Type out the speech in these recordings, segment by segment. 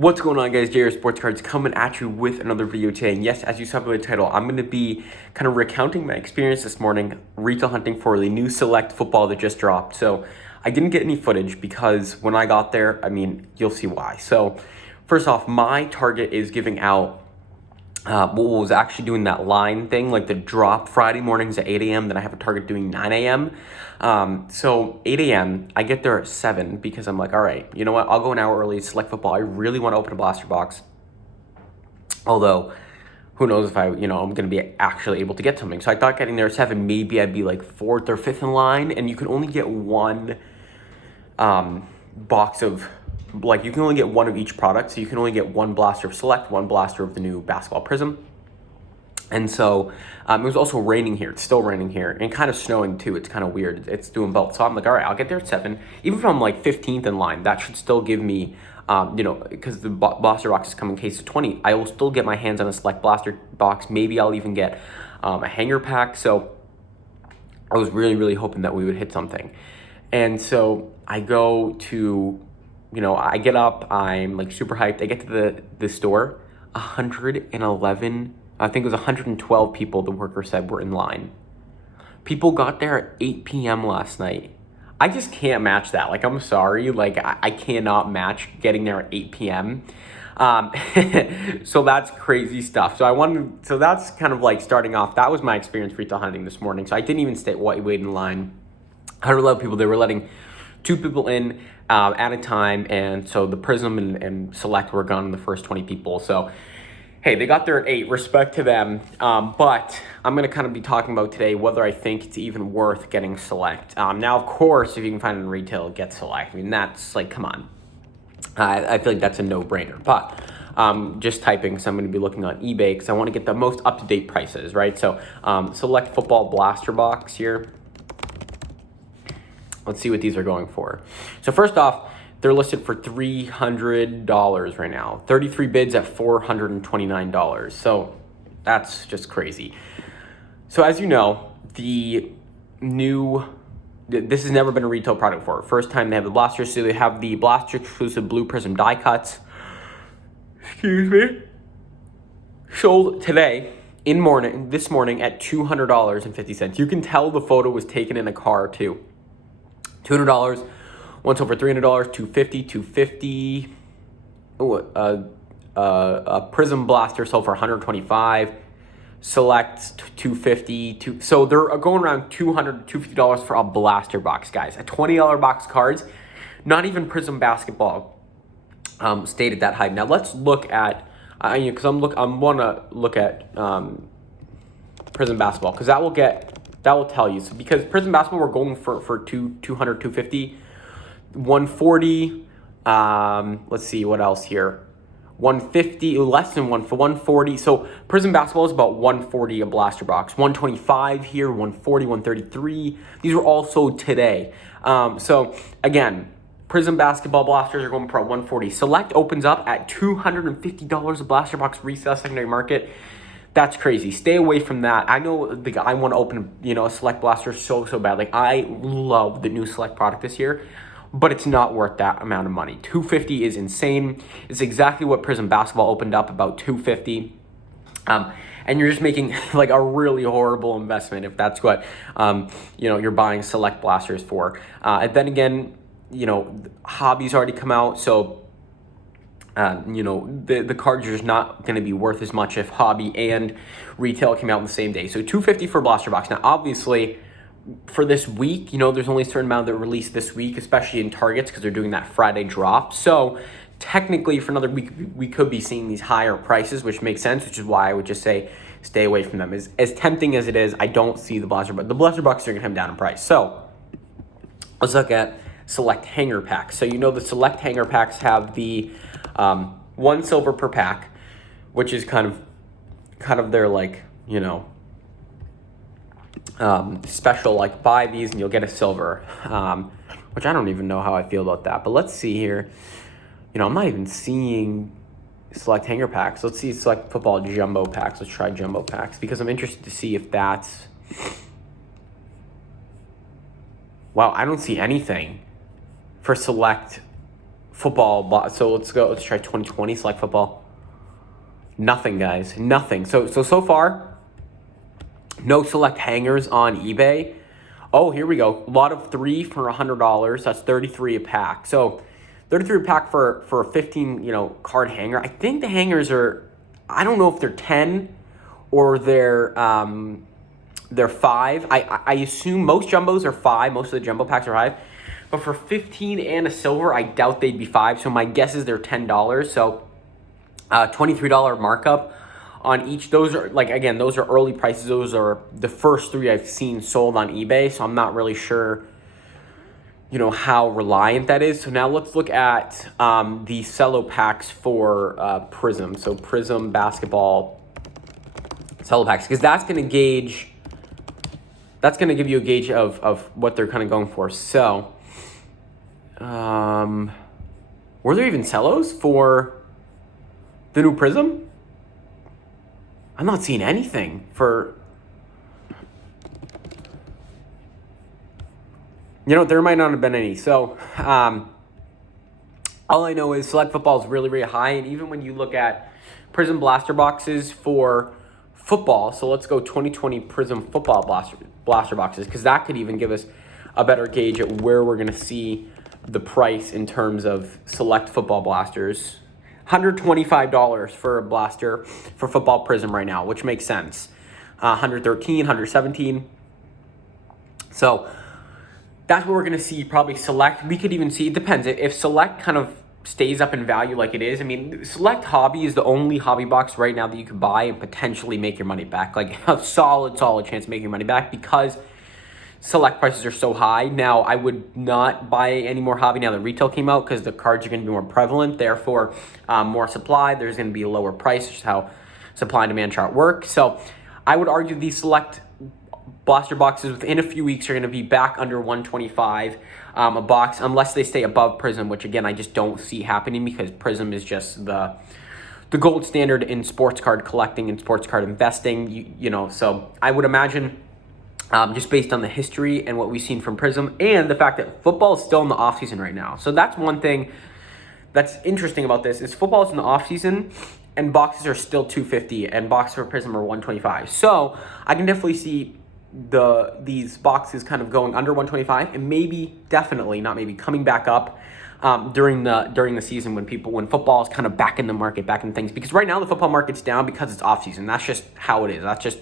What's going on, guys? JR Sports Cards coming at you with another video today. And yes, as you saw by the title, I'm going to be kind of recounting my experience this morning retail hunting for the new Select football that just dropped. So I didn't get any footage because when I got there, you'll see why. So first off, my target is giving out what was actually doing that line thing, like the drop Friday mornings at 8 a.m. Then I have a target doing 9 a.m. So 8 a.m. I get there at 7 because I'm like, all right, you know what? I'll go an hour early, select football. I really want to open a blaster box. Although, who knows if I'm going to be actually able to get something. So I thought getting there at 7, maybe I'd be like 4th or 5th in line. And you can only get one box of, like, you can only get one of each product. So you can only get one blaster of Select, one blaster of the new basketball Prism. And so it was also raining here. It's still raining here and kind of snowing too. It's kind of weird. It's doing both. So I'm like, all right, I'll get there at 7. Even if I'm like 15th in line, that should still give me, because the blaster box is coming in case of 20, I will still get my hands on a Select blaster box. Maybe I'll even get a hanger pack. So I was really, really hoping that we would hit something. And so I go to, I get up, I'm like super hyped. I get to the store, 111, I think it was 112 people, the worker said, were in line. People got there at 8 p.m. last night. I just can't match that. Like, I'm sorry. Like, I cannot match getting there at 8 p.m. So that's crazy stuff. So that's kind of like starting off. That was my experience retail hunting this morning. So I didn't even wait in line. 111 people, they were letting 2 people in at a time. And so the Prism and Select were gone in the first 20 people. So hey, they got there at 8, respect to them, but I'm going to kind of be talking about today whether I think it's even worth getting Select. Now, of course, if you can find it in retail, get Select. I mean, that's like, come on. I feel like that's a no-brainer, but just typing, so I'm going to be looking on eBay because I want to get the most up-to-date prices, right? So Select football blaster box here. Let's see what these are going for. So first off, they're listed for $300 right now. 33 bids at $429. So that's just crazy. So as you know, this has never been a retail product before. First time they have the blasters. So they have the blaster exclusive Blue Prism die cuts. Excuse me. Sold today, this morning at $200.50. You can tell the photo was taken in a car too. $200. Once over $300, $250. A Prism blaster sold for $125. Select $250. So they're going around $200 to $250 for a blaster box, guys. A $20 box cards. Not even Prism basketball stayed at that hype. Now let's look at, because I want to look at Prism basketball because that will tell you. So because Prism basketball we're going for $200, $250. 140, let's see what else here. 150, less than one for 140. So Prism basketball is about 140 a blaster box. 125 here, 140, 133. These were all sold today. So again, Prism basketball blasters are going for 140. Select opens up at $250 a blaster box resale secondary market. That's crazy. Stay away from that. I know I want to open, a Select blaster so bad. Like, I love the new Select product this year, but it's not worth that amount of money. $250 is insane. It's exactly what Prism basketball opened up, about $250. And you're just making like a really horrible investment if that's what you're buying Select blasters for. And then again, Hobby's already come out, so the cards are just not going to be worth as much if Hobby and retail came out on the same day. So $250 for blaster box. Now, obviously, for this week, there's only a certain amount that released this week, especially in Targets because they're doing that Friday drop. So technically, for another week, we could be seeing these higher prices, which makes sense, which is why I would just say stay away from them. As tempting as it is, I don't see the blaster, but the blaster boxes are going to come down in price. So let's look at Select hanger packs. So the Select hanger packs have the 1 silver per pack, which is kind of their like, special, like buy these and you'll get a silver, which I don't even know how I feel about that. But let's see here. I'm not even seeing Select hanger packs. Let's see Select football jumbo packs. Let's try jumbo packs because I'm interested to see if that's. Wow, I don't see anything for Select football. So let's try 2020 select football. Nothing, guys. Nothing. So far, no select hangers on eBay. Oh, here we go. A lot of 3 for $100. That's 33 a pack. So 33 a pack for a 15, card hanger. I think the hangers are, I don't know if they're 10 or they're 5. I assume most jumbos are 5. Most of the jumbo packs are 5. But for 15 and a silver, I doubt they'd be 5. So my guess is they're $10. So $23 markup on each. Those are, again, those are early prices. Those are the first 3 I've seen sold on eBay. So I'm not really sure, how reliant that is. So now let's look at the cello packs for Prism. So Prism basketball cello packs, because that's going to give you a gauge of what they're kind of going for. So were there even cellos for the new Prism? I'm not seeing anything for, there might not have been any. So all I know is select football is really, really high. And even when you look at Prism blaster boxes for football, so let's go 2020 Prism football blaster boxes, because that could even give us a better gauge at where we're going to see the price in terms of select football blasters. $125 for a blaster for football Prism right now, which makes sense. 113, 117. So that's what we're going to see, probably select. We could even see, it depends. If select kind of stays up in value like it is, I mean, select hobby is the only hobby box right now that you can buy and potentially make your money back. Like a solid chance of making your money back, because select prices are so high. Now, I would not buy any more hobby now that retail came out, because the cards are going to be more prevalent. Therefore, more supply. There's going to be a lower price, which is how supply and demand chart works. So I would argue these select blaster boxes within a few weeks are going to be back under $125 a box, unless they stay above Prism, which again, I just don't see happening, because Prism is just the gold standard in sports card collecting and sports card investing. So I would imagine, just based on the history and what we've seen from Prism, and the fact that football is still in the offseason right now. So that's one thing that's interesting about this, is football is in the offseason and boxes are still $250 and boxes for Prism are $125. So I can definitely see these boxes kind of going under $125 and coming back up during the season when football is kind of back in the market, back in things. Because right now the football market's down because it's offseason. That's just how it is. That's just,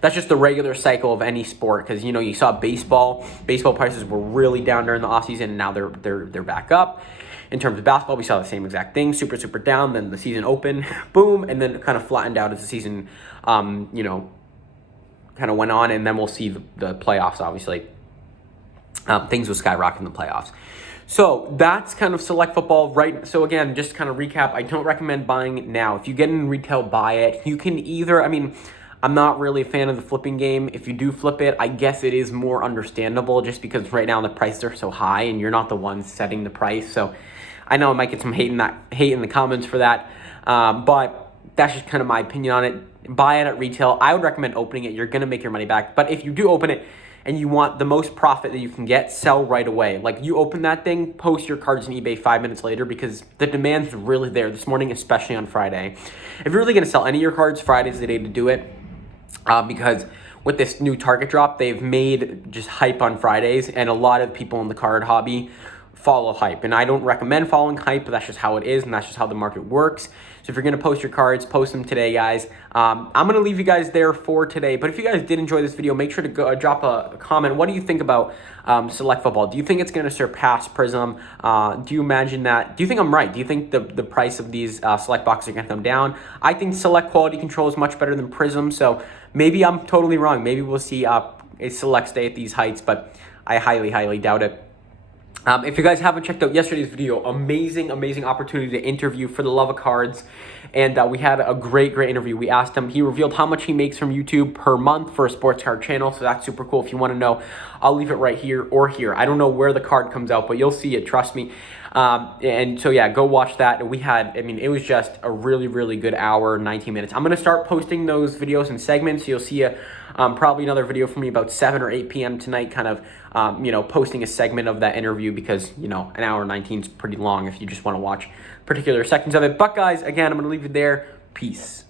that's just the regular cycle of any sport, because you saw baseball prices were really down during the offseason, and now they're back up. In terms of basketball, we saw the same exact thing, super down, then the season opened, boom, and then it kind of flattened out as the season kind of went on, and then we'll see the playoffs, obviously. Things will skyrocket in the playoffs. So that's kind of select football, right? So again, just to kind of recap, I don't recommend buying it now. If you get it in retail, buy it. You can either, I'm not really a fan of the flipping game. If you do flip it, I guess it is more understandable, just because right now the prices are so high and you're not the one setting the price. So I know I might get some hate in the comments for that, but that's just kind of my opinion on it. Buy it at retail. I would recommend opening it. You're going to make your money back. But if you do open it and you want the most profit that you can get, sell right away. Like, you open that thing, post your cards on eBay 5 minutes later, because the demand's really there this morning, especially on Friday. If you're really going to sell any of your cards, Friday's the day to do it. Because with this new target drop, they've made just hype on Fridays, and a lot of people in the card hobby follow hype. And I don't recommend following hype, but that's just how it is, and that's just how the market works. So if you're going to post your cards, post them today, guys. I'm going to leave you guys there for today. But if you guys did enjoy this video, make sure to go, drop a comment. What do you think about select football? Do you think it's going to surpass Prism? Do you imagine that? Do you think I'm right? Do you think the price of these select boxes are going to come down? I think select quality control is much better than Prism. So maybe I'm totally wrong. Maybe we'll see a select stay at these heights, but I highly doubt it. If you guys haven't checked out yesterday's video, amazing opportunity to interview for the love of cards. And we had a great interview. We asked him, he revealed how much he makes from YouTube per month for a sports card channel. So that's super cool. If you want to know, I'll leave it right here or here. I don't know where the card comes out, but you'll see it. Trust me. And so, yeah, go watch that. We had, I mean, it was just a really, really good hour, 19 minutes. I'm going to start posting those videos in segments. You'll see probably another video from me about 7 or 8 p.m. tonight, kind of, posting a segment of that interview because, an hour 19 is pretty long if you just want to watch particular sections of it. But guys, again, I'm going to leave it there. Peace.